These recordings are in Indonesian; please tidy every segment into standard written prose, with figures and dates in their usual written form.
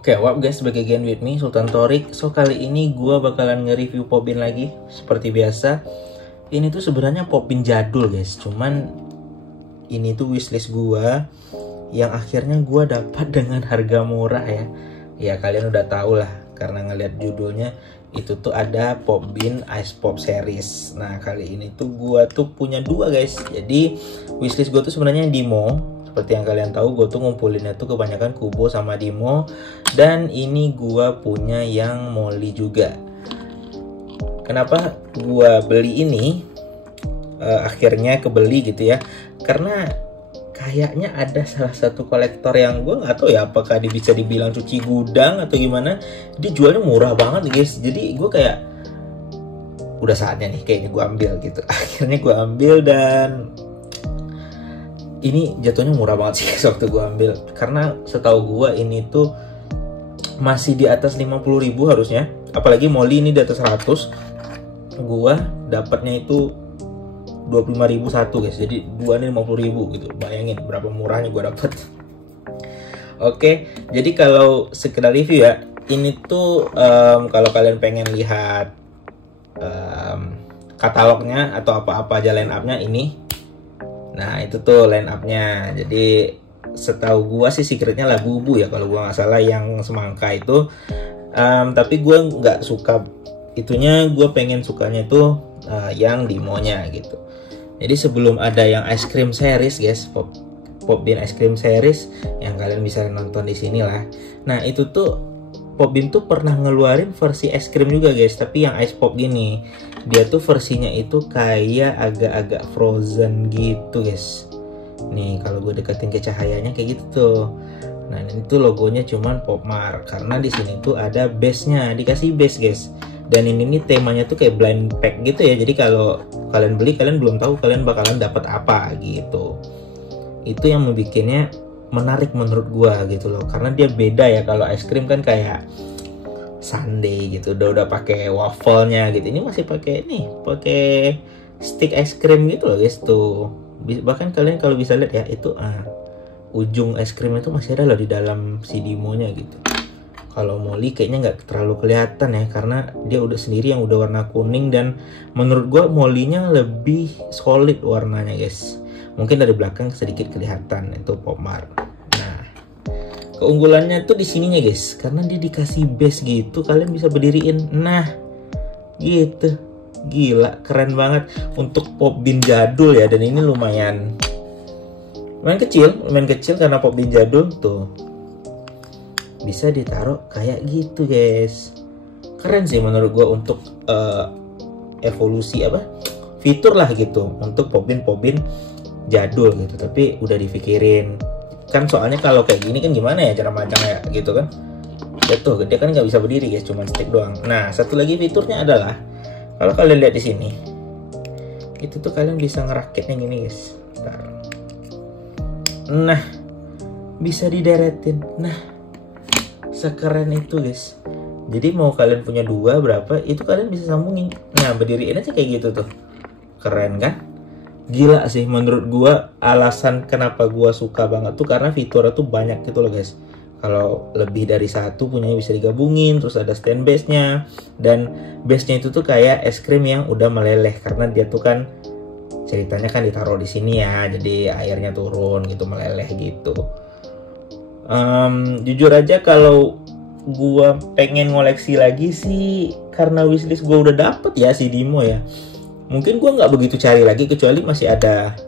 Oke, what guys, back again with me, Sultan Thorik. So, kali ini gue bakalan nge-review Popbean lagi. Seperti biasa, ini tuh sebenarnya Popbean jadul guys. Cuman, ini tuh wishlist gue yang akhirnya gue dapat dengan harga murah ya. Ya, kalian udah tahu lah, karena ngeliat judulnya. Itu tuh ada Popbean Ice Pop Series. Nah, kali ini tuh gue tuh punya dua guys. Jadi, wishlist gue tuh sebenarnya Dimo. Seperti yang kalian tahu, gue tuh ngumpulinnya tuh kebanyakan Kubo sama Dimo. Dan ini gue punya yang Molly juga. Kenapa gue beli ini? Akhirnya kebeli gitu ya. Karena kayaknya ada salah satu kolektor yang gue nggak tahu ya, apakah dia bisa dibilang cuci gudang atau gimana. Dia jualnya murah banget guys. Jadi gue kayak, udah saatnya nih kayaknya gue ambil gitu. Akhirnya gue ambil dan ini jatuhnya murah banget sih guys waktu gue ambil. Karena setahu gue ini tuh masih di atas 50.000 harusnya. Apalagi Molly ini di atas 100. Gue dapatnya itu 25.000 satu guys. Jadi dua ini 50.000 gitu. Bayangin berapa murahnya gue dapet. Oke, jadi kalau sekedar review ya, ini tuh kalau kalian pengen lihat katalognya atau apa-apa aja line up-nya ini. Nah itu tuh line up-nya. Jadi setahu gua sih secretnya Labubu ya kalau gua nggak salah, yang semangka itu. Tapi gua nggak suka itunya, gua pengen sukanya itu yang Dimonya gitu. Jadi sebelum ada yang ice cream series guys, Popbean ice cream series yang kalian bisa nonton di sini lah. Nah itu tuh Popbean tuh pernah ngeluarin versi es krim juga guys, tapi yang ice pop gini. Dia tuh versinya itu kayak agak-agak frozen gitu guys. Nih kalau gue deketin ke cahayanya kayak gitu tuh. Nah ini tuh logonya cuman Popmart, karena di sini tuh ada base-nya, dikasih base guys. Dan ini nih temanya tuh kayak blind pack gitu ya. Jadi kalau kalian beli, kalian belum tahu kalian bakalan dapat apa gitu. Itu yang membuatnya menarik menurut gua gitu loh, karena dia beda ya. Kalau es krim kan kayak sundae gitu, udah pakai waffle-nya gitu. Ini masih pakai stick es krim gitu loh guys tuh. Bahkan kalian kalau bisa lihat ya, itu ujung es krim itu masih ada loh di dalam si Dimonya gitu. Kalau Molly kayaknya nggak terlalu kelihatan ya, karena dia udah sendiri yang udah warna kuning. Dan menurut gua Molly-nya lebih solid warnanya guys. Mungkin dari belakang sedikit kelihatan itu Popmart. Nah, keunggulannya tuh di sininya guys, karena dia dikasih base gitu, kalian bisa berdiriin. Nah, gitu. Gila, keren banget untuk Popbean jadul ya. Dan ini lumayan kecil karena Popbean jadul tuh. Bisa ditaruh kayak gitu guys. Keren sih menurut gua untuk evolusi fitur lah gitu untuk Popbean jadul gitu. Tapi udah dipikirin kan, soalnya kalau kayak gini kan gimana ya cara majang ya gitu kan. Tuh dia kan nggak bisa berdiri guys, cuma stick doang. Nah satu lagi fiturnya adalah, kalau kalian lihat di sini, itu tuh kalian bisa ngerakitnya gini guys. Bentar. Nah bisa dideretin. Nah sekeren itu guys. Jadi mau kalian punya dua berapa, itu kalian bisa sambungin. Nah berdiriin aja kayak gitu tuh. Keren kan? Gila sih menurut gua. Alasan kenapa gua suka banget tuh karena fiturnya tuh banyak gitu loh guys. Kalau lebih dari satu punyanya bisa digabungin. Terus ada stand base-nya. Dan base-nya itu tuh kayak es krim yang udah meleleh, karena dia tuh kan ceritanya kan ditaruh di sini ya. Jadi airnya turun gitu, meleleh gitu. Jujur aja kalau gua pengen ngoleksi lagi sih, karena wishlist gua udah dapet ya si Dimo ya. Mungkin gue nggak begitu cari lagi, kecuali masih ada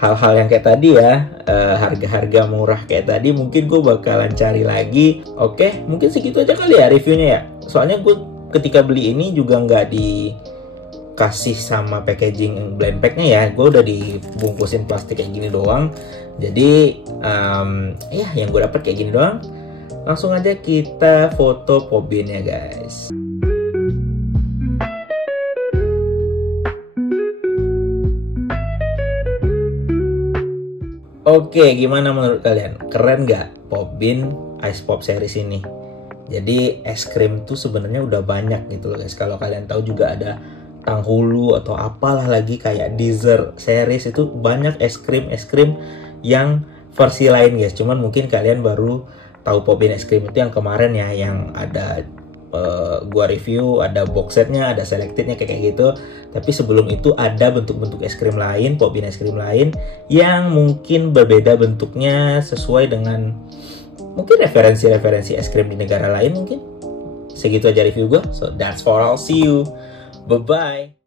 hal-hal yang kayak tadi ya, harga-harga murah kayak tadi, mungkin gue bakalan cari lagi. Oke, mungkin segitu aja kali ya reviewnya ya. Soalnya gue ketika beli ini juga nggak dikasih sama packaging blind packnya ya. Gue udah dibungkusin plastik kayak gini doang. Jadi ya yang gue dapet kayak gini doang. Langsung aja kita foto Popbean ya guys. Oke, gimana menurut kalian? Keren nggak Popbean Ice Pop Series ini? Jadi es krim tuh sebenarnya udah banyak gitu loh guys. Kalau kalian tahu juga ada Tanghulu atau apalah lagi kayak dessert series, itu banyak es krim yang versi lain guys. Cuman mungkin kalian baru tahu Pop Bean es krim itu yang kemarin ya, yang ada gua review, ada box setnya, ada selectednya kayak gitu. Tapi sebelum itu ada bentuk-bentuk es krim lain, Pop Bean es krim lain yang mungkin berbeda bentuknya sesuai dengan mungkin referensi-referensi es krim di negara lain mungkin. Segitu aja review gua. So that's for all. See you. Bye bye.